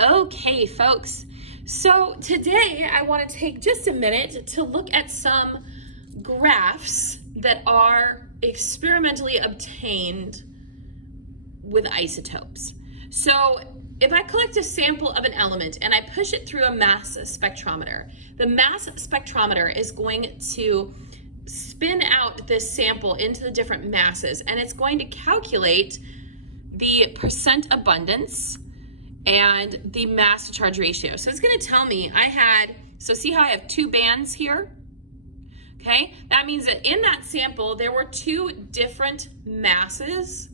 Okay, folks. So today I want to take just a minute to look at some graphs that are experimentally obtained with isotopes. So if I collect a sample of an element and I push it through a mass spectrometer, the mass spectrometer is going to spin out this sample into the different masses, and it's going to calculate the percent abundance and the mass to charge ratio. So it's going to tell me see how I have two bands here? Okay, that means that in that sample there were two different masses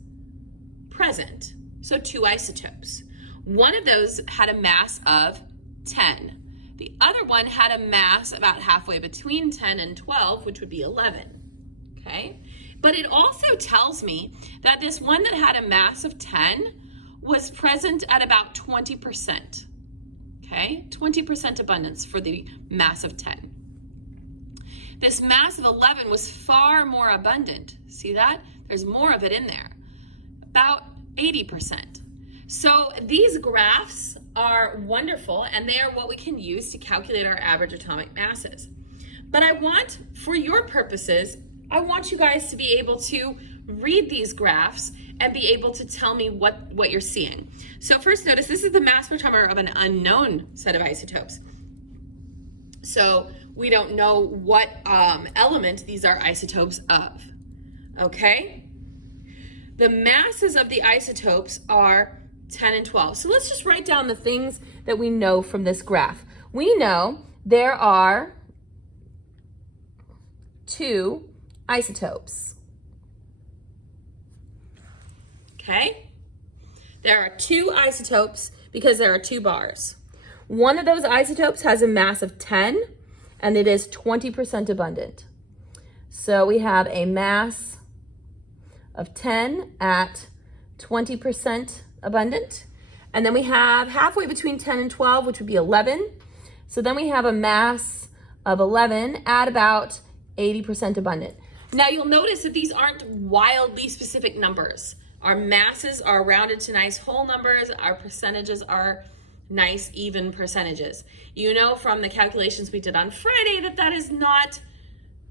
present, so two isotopes. One of those had a mass of 10. The other one had a mass about halfway between 10 and 12, which would be 11, okay? But it also tells me that this one that had a mass of 10 was present at about 20%, okay? 20% abundance for the mass of 10. This mass of 11 was far more abundant. See that? There's more of it in there, about 80%. So these graphs are wonderful, and they are what we can use to calculate our average atomic masses. But for your purposes, I want you guys to be able to read these graphs and be able to tell me what you're seeing. So first, notice this is the mass spectrometer of an unknown set of isotopes. So we don't know what element these are isotopes of, okay? The masses of the isotopes are 10 and 12. So let's just write down the things that we know from this graph. We know there are two isotopes. Okay? There are two isotopes because there are two bars. One of those isotopes has a mass of 10 and it is 20% abundant. So we have a mass of 10 at 20% abundant. And then we have halfway between 10 and 12, which would be 11. So then we have a mass of 11 at about 80% abundant. Now you'll notice that these aren't wildly specific numbers. Our masses are rounded to nice whole numbers. Our percentages are nice even percentages. You know from the calculations we did on Friday that is not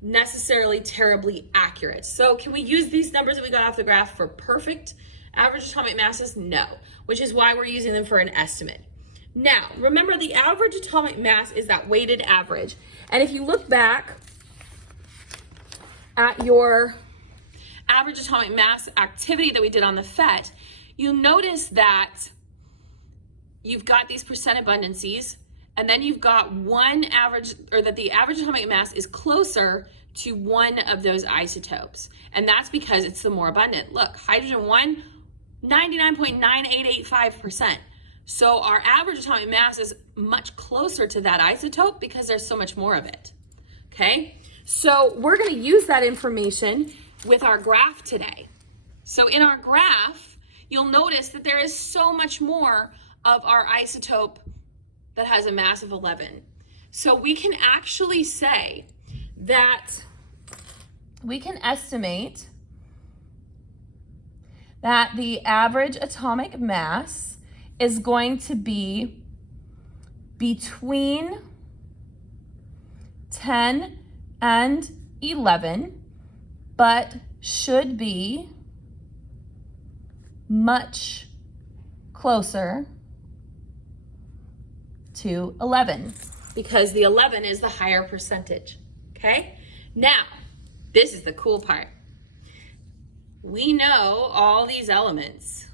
necessarily terribly accurate. So can we use these numbers that we got off the graph for perfect average atomic masses? No, which is why we're using them for an estimate. Now, remember the average atomic mass is that weighted average. And if you look back at your average atomic mass activity that we did on the FET, you'll notice that you've got these percent abundances, and then you've got the average atomic mass is closer to one of those isotopes. And that's because it's the more abundant. Look, hydrogen 1, 99.9885%. So our average atomic mass is much closer to that isotope because there's so much more of it, okay? So we're gonna use that information with our graph today. So in our graph, you'll notice that there is so much more of our isotope that has a mass of 11. So we can actually say that we can estimate that the average atomic mass is going to be between 10 and 11, but should be much closer to 11 because the 11 is the higher percentage, okay? Now, this is the cool part. We know all these elements.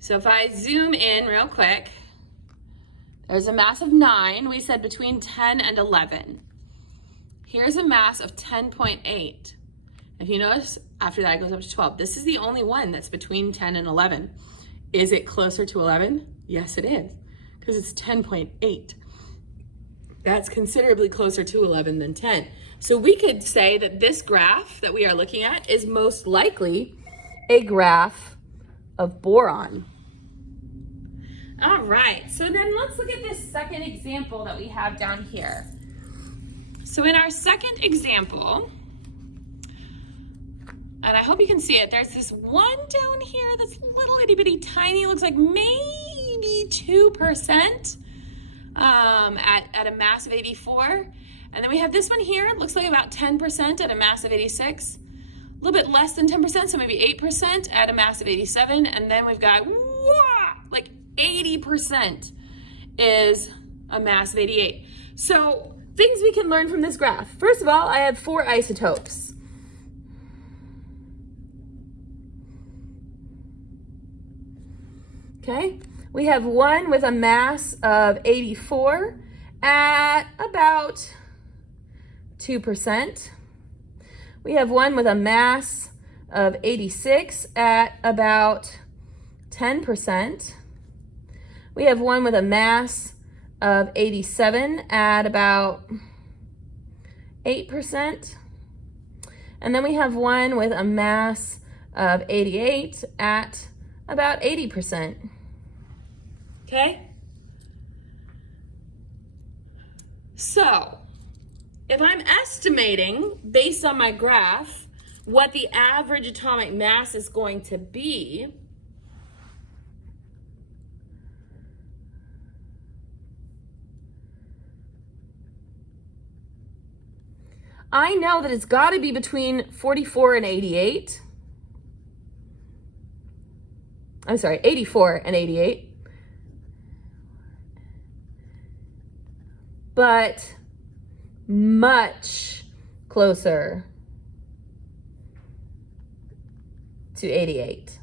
So if I zoom in real quick, there's a mass of 9. We said between 10 and 11. Here's a mass of 10.8. If you notice, after that it goes up to 12. This is the only one that's between 10 and 11. Is it closer to 11? Yes, it is, because it's 10.8. That's considerably closer to 11 than 10. So we could say that this graph that we are looking at is most likely a graph of boron. All right, so then let's look at this second example that we have down here. So in our second example, and I hope you can see it, there's this one down here that's little itty bitty tiny, looks like maybe 92% at a mass of 84. And then we have this one here, it looks like about 10% at a mass of 86. A little bit less than 10%, so maybe 8% at a mass of 87. And then we've got, like 80% is a mass of 88. So things we can learn from this graph. First of all, I have 4 isotopes. Okay, we have one with a mass of 84 at about 2%. We have one with a mass of 86 at about 10%. We have one with a mass of 87 at about 8%. And then we have one with a mass of 88 at about 80%. Okay? So, if I'm estimating, based on my graph, what the average atomic mass is going to be, I know that it's got to be between 44 and 88. I'm sorry, 84 and 88. But much closer to 88.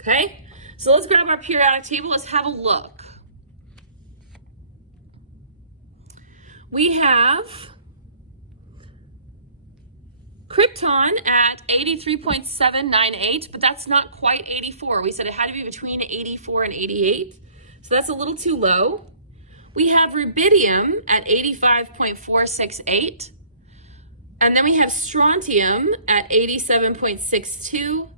Okay, so let's grab our periodic table. Let's have a look. We have krypton at 83.798, but that's not quite 84. We said it had to be between 84 and 88, so that's a little too low. We have rubidium at 85.468, and then we have strontium at 87.62,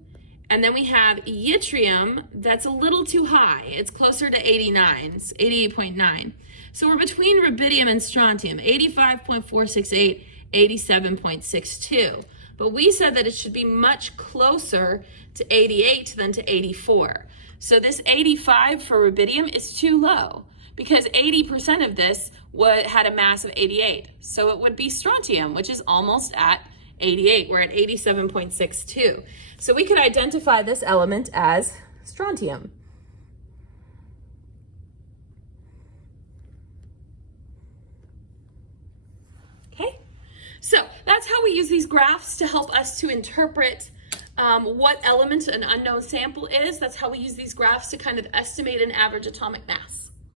and then we have yttrium that's a little too high. It's closer to 89, it's 88.9. So we're between rubidium and strontium, 85.468, 87.62. But we said that it should be much closer to 88 than to 84. So this 85 for rubidium is too low, because 80% of this had a mass of 88. So it would be strontium, which is almost at 88. We're at 87.62. So we could identify this element as strontium. Okay, so that's how we use these graphs to help us to interpret what element an unknown sample is. That's how we use these graphs to kind of estimate an average atomic mass.